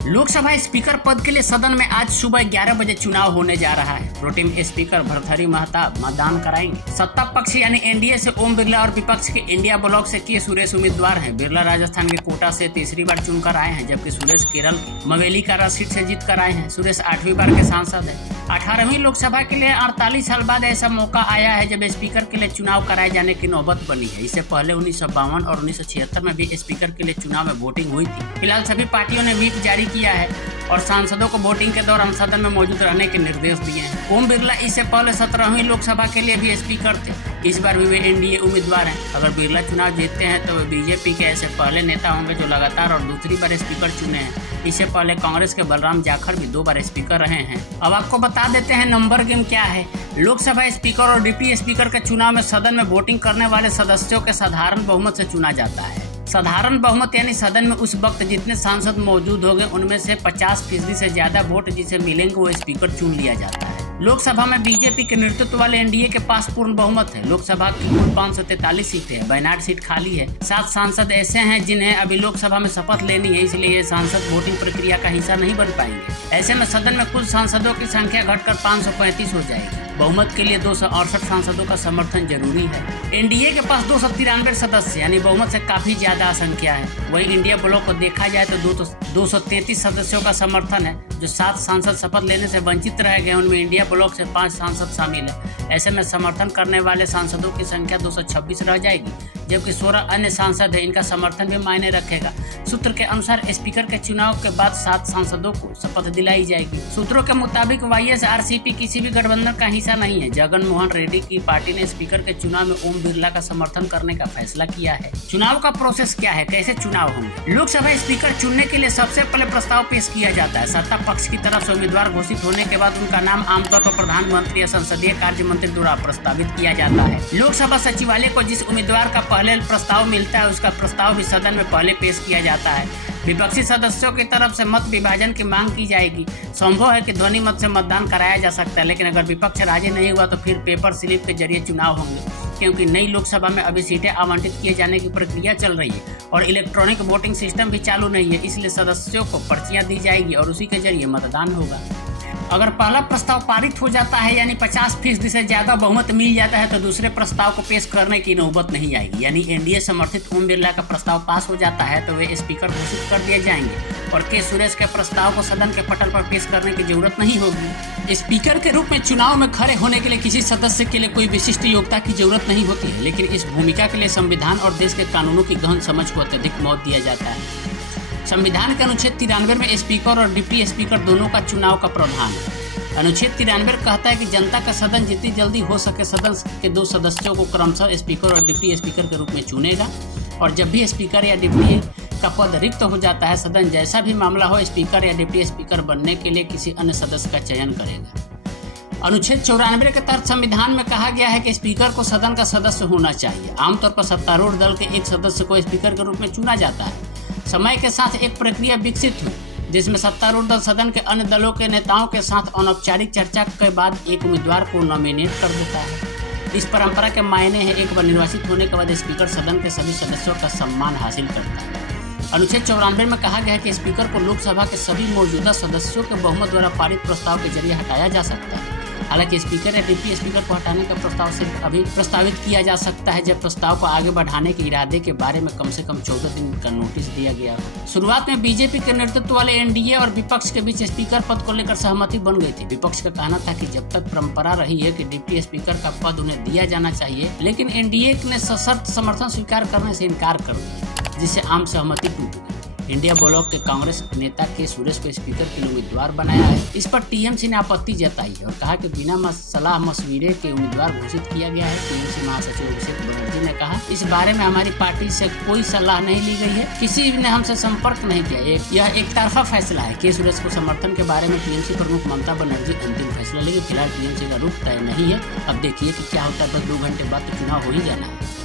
Lok Sabha speaker पद के लिए सदन में आज सुबह 11 बजे चुनाव होने जा रहा है। प्रोटेम स्पीकर भर्तृहरि महताब मतदान कराएंगे। सत्ता पक्ष यानी एनडीए से ओम बिरला और विपक्ष के इंडिया ब्लॉक से के सुरेश उम्मीदवार हैं। बिरला राजस्थान के कोटा से तीसरी बार चुनकर आए हैं, जबकि सुरेश केरल की मवेलीकारा सीट से जीत कर आए हैं। सुरेश 8वीं बार के सांसद है। 18वीं लोकसभा के लिए 48 साल बाद ऐसा मौका आया है जब स्पीकर के लिए चुनाव कराए जाने की नौबत बनी है। इससे पहले 1952 और 1976 में भी स्पीकर के लिए चुनाव में वोटिंग हुई थी। फिलहाल सभी पार्टियों ने व्हिप जारी किया है और सांसदों को वोटिंग के दौरान सदन में मौजूद रहने के निर्देश दिए हैं। ओम बिरला इससे पहले 17वीं लोकसभा के लिए भी स्पीकर थे। इस बार भी वे एनडीए उम्मीदवार हैं। अगर बिरला चुनाव जीतते हैं तो वे बीजेपी के ऐसे पहले नेता होंगे जो लगातार और दूसरी बार स्पीकर चुने हैं। इससे पहले कांग्रेस के बलराम जाखड़ भी 2 बार स्पीकर रहे हैं। अब आपको बता देते हैं नंबर गेम क्या है। लोकसभा स्पीकर और डिप्टी स्पीकर के चुनाव में सदन में वोटिंग करने वाले सदस्यों के साधारण बहुमत से चुना जाता है। साधारण बहुमत यानी सदन में उस वक्त जितने सांसद मौजूद होंगे उनमें से 50% से ज्यादा वोट जिसे मिलेंगे वो स्पीकर चुन लिया जाता है। लोकसभा में बीजेपी के नेतृत्व वाले एनडीए के पास पूर्ण बहुमत है। लोकसभा की कुल 543 सीटें हैं। 92 सीट खाली है। 7 सांसद ऐसे हैं जिन्हें अभी लोकसभा में शपथ लेनी है, इसलिए ये सांसद वोटिंग प्रक्रिया का हिस्सा नहीं बन पाएंगे। ऐसे में सदन में कुल सांसदों की संख्या घटकर 535 हो जाएगी। बहुमत के लिए 268 सांसदों का समर्थन जरूरी है। एनडीए के पास 293 सदस्य यानी बहुमत से काफी ज्यादा संख्या है। वहीं इंडिया ब्लॉक को देखा जाए तो 233 सदस्यों का समर्थन है। जो 7 सांसद शपथ लेने से वंचित रह गए उनमें इंडिया ब्लॉक से 5 सांसद शामिल है। ऐसे में समर्थन करने वाले सांसदों की संख्या 226 रह जाएगी, जबकि 16 अन्य सांसद है। इनका समर्थन भी मायने रखेगा। सूत्र के अनुसार स्पीकर के चुनाव के बाद 7 सांसदों को शपथ दिलाई जाएगी। सूत्रों के मुताबिक वाईएसआरसीपी किसी भी गठबंधन का हिस्सा नहीं है। जगन मोहन रेड्डी की पार्टी ने स्पीकर के चुनाव में ओम बिरला का समर्थन करने का फैसला किया है। चुनाव का प्रोसेस क्या है, कैसे चुनाव होंगे? लोकसभा स्पीकर चुनने के लिए सबसे पहले प्रस्ताव पेश किया जाता है। सत्ता पक्ष की तरफ से उम्मीदवार घोषित होने के बाद उनका नाम आमतौर पर प्रधानमंत्री या संसदीय कार्य मंत्री द्वारा प्रस्तावित किया जाता है। लोकसभा सचिवालय को जिस उम्मीदवार का पहले प्रस्ताव मिलता है उसका प्रस्ताव भी सदन में पहले पेश किया जाता है। विपक्षी सदस्यों की तरफ से मत विभाजन की मांग की जाएगी। संभव है कि ध्वनि मत से मतदान कराया जा सकता है, लेकिन अगर विपक्ष राजी नहीं हुआ तो फिर पेपर स्लिप के जरिए चुनाव होंगे, क्योंकि नई लोकसभा में अभी सीटें आवंटित किए जाने की प्रक्रिया चल रही है और इलेक्ट्रॉनिक वोटिंग सिस्टम भी चालू नहीं है। इसलिए सदस्यों को पर्चियां दी जाएगी और उसी के जरिए मतदान होगा। अगर पहला प्रस्ताव पारित हो जाता है यानी 50% से ज्यादा बहुमत मिल जाता है तो दूसरे प्रस्ताव को पेश करने की नौबत नहीं आएगी। यानी एनडीए समर्थित ओम बिरला का प्रस्ताव पास हो जाता है तो वे स्पीकर घोषित कर दिए जाएंगे और के सुरेश के प्रस्ताव को सदन के पटल पर पेश करने की जरूरत नहीं होगी। स्पीकर के रूप में चुनाव में खड़े होने के लिए किसी सदस्य के लिए कोई विशिष्ट योग्यता की जरूरत नहीं होती है, लेकिन इस भूमिका के लिए संविधान और देश के कानूनों की गहन समझ को अत्यधिक महत्व दिया जाता है। संविधान के अनुच्छेद 93 में स्पीकर और डिप्टी स्पीकर दोनों का चुनाव का प्रावधान है। अनुच्छेद 93 कहता है कि जनता का सदन जितनी जल्दी हो सके सदन के 2 सदस्यों को क्रमशः स्पीकर और डिप्टी स्पीकर के रूप में चुनेगा और जब भी स्पीकर या डिप्टी का पद रिक्त हो जाता है सदन जैसा भी मामला हो स्पीकर या डिप्टी स्पीकर बनने के लिए किसी अन्य सदस्य का चयन करेगा। अनुच्छेद 94 के तहत संविधान में कहा गया है कि स्पीकर को सदन का सदस्य होना चाहिए। आमतौर पर सत्तारूढ़ दल के एक सदस्य को स्पीकर के रूप में चुना जाता है। समय के साथ एक प्रक्रिया विकसित हुई जिसमें सत्तारूढ़ दल सदन के अन्य दलों के नेताओं के साथ अनौपचारिक चर्चा के बाद एक उम्मीदवार को नॉमिनेट कर देता है। इस परंपरा के मायने हैं एक बार निर्वाचित होने के बाद स्पीकर सदन के सभी सदस्यों का सम्मान हासिल करता है। अनुच्छेद 94 में कहा गया है कि स्पीकर को लोकसभा के सभी मौजूदा सदस्यों के बहुमत द्वारा पारित प्रस्ताव के जरिए हटाया जा सकता है। हालांकि स्पीकर या डिप्टी स्पीकर को हटाने का प्रस्ताव सिर्फ अभी प्रस्तावित किया जा सकता है जब प्रस्ताव को आगे बढ़ाने के इरादे के बारे में कम से कम 14 दिन का नोटिस दिया गया हो। शुरुआत में बीजेपी के नेतृत्व वाले एनडीए और विपक्ष के बीच स्पीकर पद को लेकर सहमति बन गई थी। विपक्ष का कहना था कि जब तक परंपरा रही है कि डिप्टी स्पीकर का पद उन्हें दिया जाना चाहिए, लेकिन एनडीए ने सशर्त समर्थन स्वीकार करने से इनकार कर दिया, जिससे आम सहमति टूट गई। इंडिया ब्लॉक के कांग्रेस नेता के सुरेश को स्पीकर के लिए उम्मीदवार बनाया है। इस पर टीएमसी ने आपत्ति जताई है और कहा कि बिना सलाह मशविरे के उम्मीदवार घोषित किया गया है। टीएमसी महासचिव अभिषेक बनर्जी ने कहा, इस बारे में हमारी पार्टी से कोई सलाह नहीं ली गई है, किसी ने हमसे संपर्क नहीं किया। यह एक तरफा फैसला है। के सुरेश को समर्थन के बारे में टीएमसी प्रमुख ममता बनर्जी अंतिम फैसला लेगी। फिलहाल टीएमसी का रुख तय नहीं है। अब देखिए कि क्या होता है। बस 2 घंटे बाद तो चुनाव हो ही जाना है।